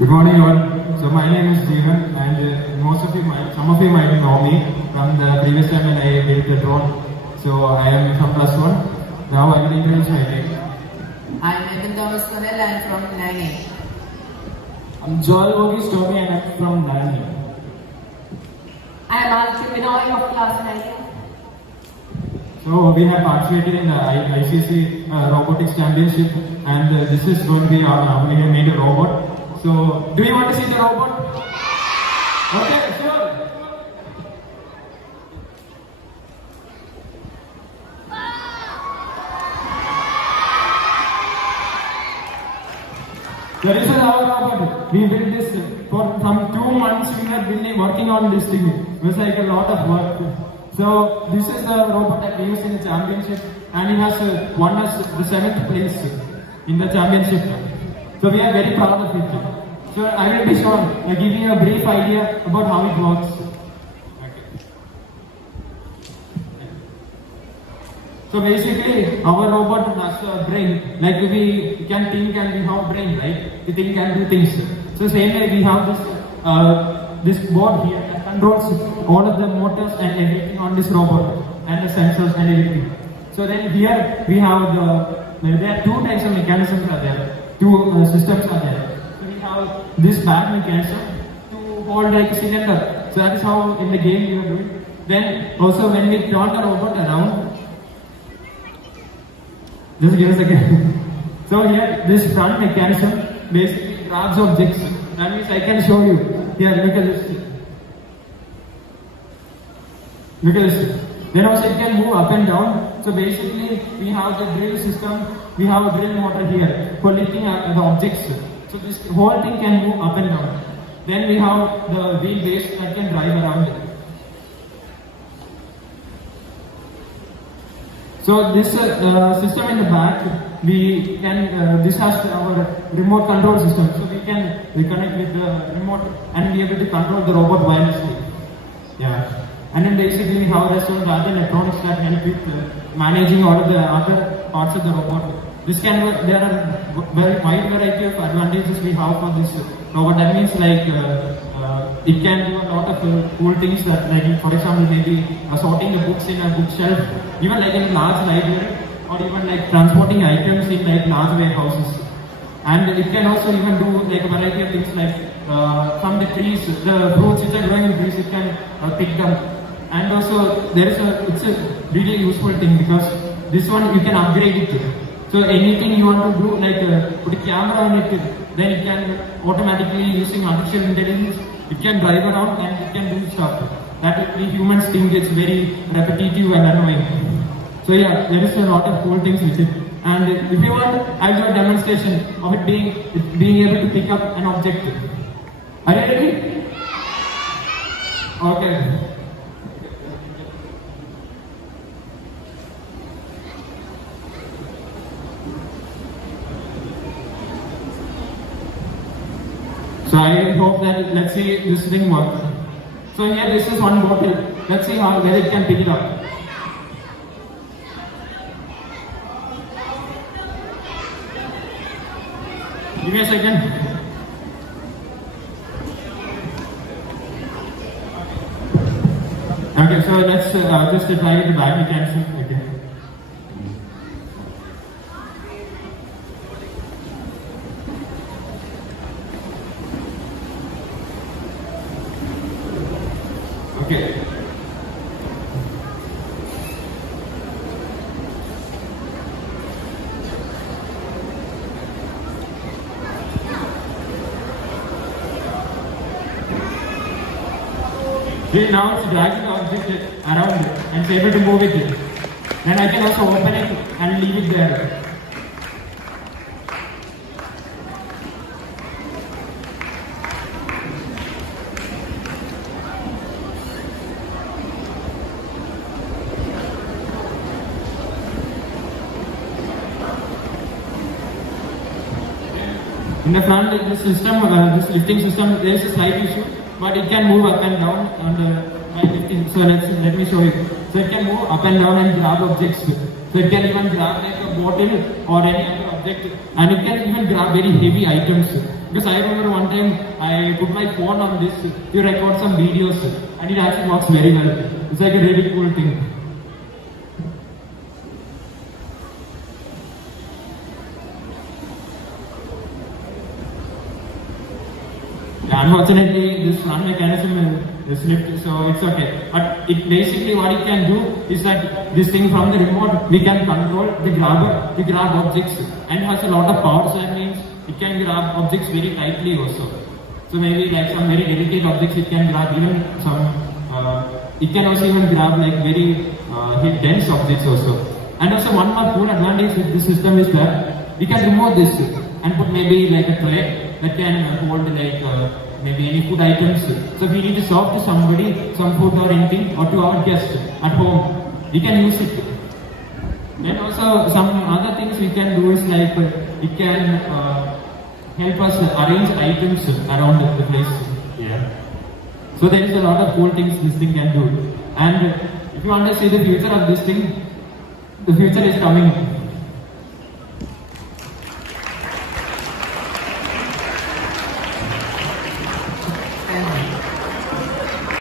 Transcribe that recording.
Good morning, all. So my name is Jeevan, and some of you might know me from the previous time when I did the drone. So I am from +1. Now I will introduce my name. I'm Nathan Thomas Connell. I'm from 9A. I'm Joel Vogis Toby, and I'm from 9A. I'm Alchi Binoy of class 9A. So we have participated in the ICSE Robotics Championship, and this is going to be our we have made a robot. So, do you want to see the robot? Okay, sure. So this is our robot. We built this from 2 months. We have been working on this thing. It was like a lot of work. So this is the robot that we used in the championship, and it has won us the 7th place in the championship. So we are very proud of it. So I will be giving you a brief idea about how it works. So basically, our robot has a brain. Like we can think and we have a brain, right? We think and do things. So same way we have this board here that controls all of the motors and everything on this robot and the sensors and everything. So then here we have there are 2 types of mechanisms are there. 2 systems are there. So we have this back mechanism to hold like a cylinder. So that is how in the game we are doing. Then also when we turn the robot around, just give us a second. So here this front mechanism basically grabs objects. That means I can show you. Here, look at this. Look at this. Then also it can move up and down. So basically we have the drill system. We have a drill motor here for lifting the objects. So this whole thing can move up and down. Then we have the wheel base that can drive around it. So this system in the back, we can this has our remote control system. So we can connect with the remote and be able to control the robot wirelessly. Yeah. And then basically we have the other electronics that help with managing all of the other parts of the robot. There are very wide variety of advantages we have for this robot. That means like it can do a lot of cool things that, like for example, maybe sorting the books in a bookshelf, even like in a large library, or even like transporting items in like large warehouses. And it can also even do like a variety of things like from the trees, the fruits which are growing in trees, it can pick them. And also it's a really useful thing because this one you can upgrade it. So anything you want to do, like put a camera on it, then it can automatically, using artificial intelligence, it can drive around and it can do stuff that we humans think it's very repetitive and annoying. So yeah, there is a lot of cool things with it. And if you want, I'll do a demonstration of it being able to pick up an object. Are you ready? Okay. So I hope that, let's see this thing works. So here this is one bottle. Let's see whether it can pick it up. Give me a second. Okay, so let's just try the back mechanism. Okay. Okay. See, now it's dragging the object around and it's able to move it. Then I can also open it and leave it there. In the front, this system, this lifting system, there is a slight issue, but it can move up and down by lifting. So let me show you. So it can move up and down and grab objects. So it can even grab like a bottle or any other object, and it can even grab very heavy items. Because I remember one time I put my phone on this to record some videos and it actually works very well. It's like a really cool thing. Unfortunately, this run mechanism is slipped, so it's okay. But it basically what it can do is that this thing from the remote, we can control the grabber to grab objects, and has a lot of power, so that means it can grab objects very tightly also. So maybe like some very delicate objects it can grab, even some, it can also even grab like very dense objects also. And also one more cool advantage with this system is that we can remove this and put maybe like a tray that can hold like maybe any food items. So if we need to serve to somebody some food or anything, or to our guest at home, we can use it. Then also some other things we can do is like it can help us arrange items around the place. Yeah. So there is a lot of cool things this thing can do. And if you want to see the future of this thing, the future is coming.